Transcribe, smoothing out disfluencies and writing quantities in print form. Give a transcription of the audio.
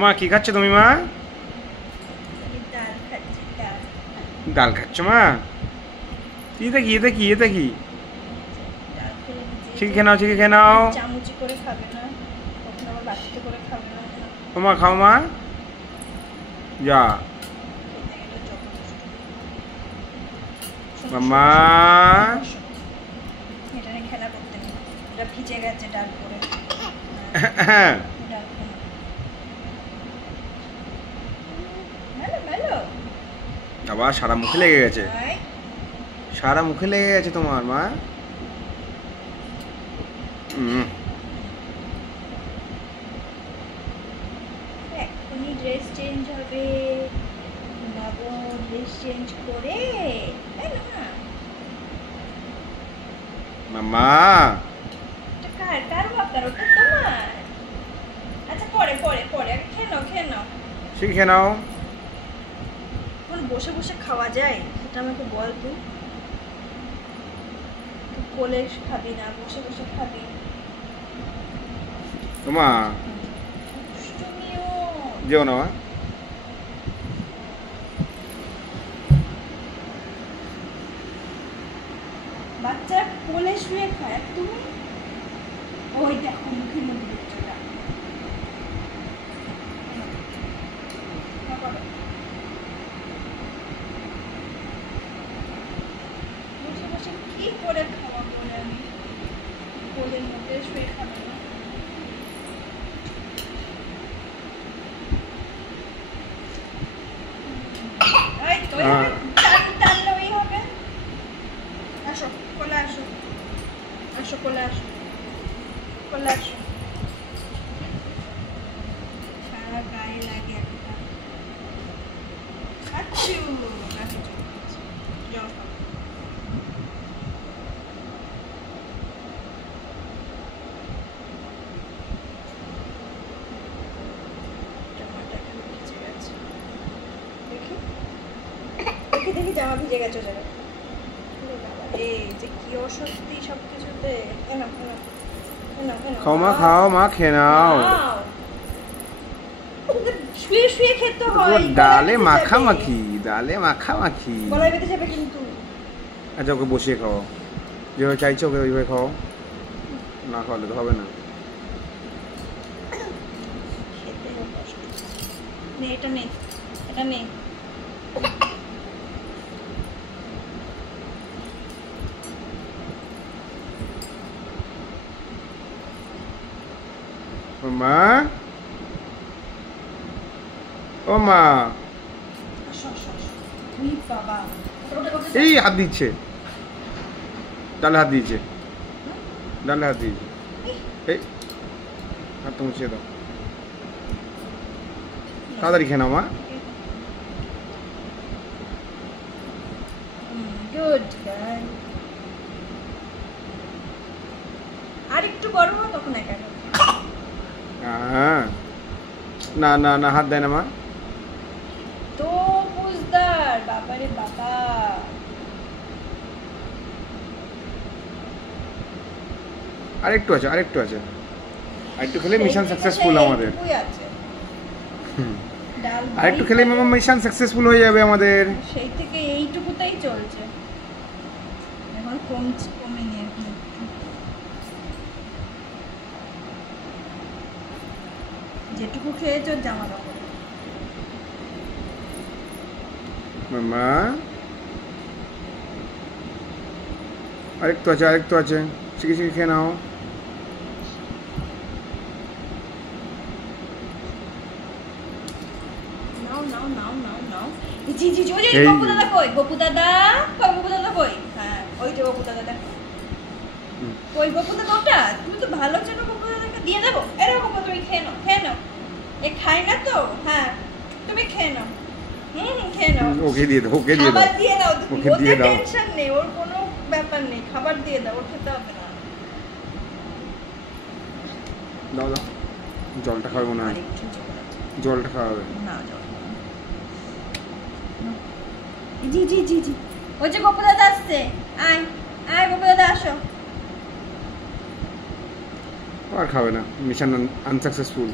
মা কি খাচ্ছ তুমি মা? ডাল খাচ্ছ মা? এটা কি এটা কি এটা কি? ঠিক খেয়ে নাও, ঠিক খেয়ে নাও। চামচি করে খাবে না, কখনো আবার বাটিতে করে খাবে না। তোমা খাও মা, যা মামা। এটা নিয়ে খেলা করতে নেই, এটা ভিজে গেছে ডাল করে। আবার সারা মুখে লেগে গেছে, সারা মুখে লেগে গেছে তোমার মা। এখনই ড্রেস চেঞ্জ হবে, ঘুমাবো, ড্রেস চেঞ্জ করে, তাই না মামা? কার বাপার, ওটা তোমার। আচ্ছা পরে পরে পরে খেয়ে নাও, খেয়ে নাও, শিখে নাও। বসে বসে খাওয়া যায় সেটা আমাকে বল। তুই কোলে খাবি না, বসে বসে খাবি। তোমা যেও না মা। বাচ্চা কোলে শুয়ে খায়, তুমি ওই দেখো মুখের মধ্যে বাচ্চাটা। বসে বসে কি করে খাওয়া বলে, আমি কোলের মধ্যে শুয়ে খাবো না। টানলেই হবে। আসো কোলে, আসো আসো কোলে, আসো কোলে, আসো। সারা গায়ে লাগে একটা। আচ্ছু নাকি জল খাও। দেখি দেখি জামা ভিজে গেছে জায়গা। এই যে কি অস্বস্তি সবকিছুতে। খাও মা, খাও মা, খেয়ে নাও। শুয়ে শুয়ে খেতে হয়, ডালে মাখামাখি, ডালে মাখামাখি। গলায় বেঁধে যাবে কিন্তু। আচ্ছা ওকে বসিয়ে খাও, যেভাবে চাইছো ওকে ওইভাবে খাও, না খাওয়ালে তো হবে না। খেতে কষ্ট। নে এটা নে, এটা নে। মা, ও মা, এই হাত দিচ্ছে, ডালে হাত দিয়েছে, ডালে হাত দিয়েছে। এই হাতটা মুছিয়ে দাও, তাড়াতাড়ি খেয়ে নাও মা। Good girl. আর একটু বড় হও তখন একা খাবে। না না না, হাত দেয় না মা। তো বুঝদার, বাবারে বাবা। আরেকটু আছে, আরেকটু আছে, আরেকটু খেলে মিশন সাকসেসফুল আমাদের। আরেকটু খেলে মামা মিশন সাকসেসফুল হয়ে যাবে আমাদের। সেই থেকে এইটুকুতেই চলছে, এখন কমে নিয়ে যেটুকু খেয়েছ জামা কাপড়। মামা আরেকটু আছে, আরেকটু আছে, শিখে শিখে খেয়ে নাও। নাও নাও নাও নাও নাও। জি জি ওই যে গপু দাদা কই, গপু দাদা কই, গপু দাদা কই। হ্যাঁ ওই যে গপু দাদা দেখো কই। গপু দাদা ওটা তুমি তো ভালো চেনো, গপু দাদাকে দিয়ে দেবো। এরকম তুমি খেয়ে নাও, খেয়ে নাও। এ খাই না তো, হ্যাঁ তুমি খেয়ে নাও। খেয়ে নাও, ওকে দিয়ে দাও, ওকে দিয়ে দাও, খাবার দিয়ে দাও। ওকে দিয়ে দাও, টেনশন নেই, ওর কোনো ব্যাপার নেই, খাবার দিয়ে দাও, ওর খেতে হবে না। দাও দাও, জলটা খাবে মনে হয়, জলটা খাওয়াবে না। জল জি জি জি জি, ওই যে গপু দাদা আসছে। আয় আয় গপু দাদা, আসো। আর খাবে না, মিশন আনসাকসেসফুল।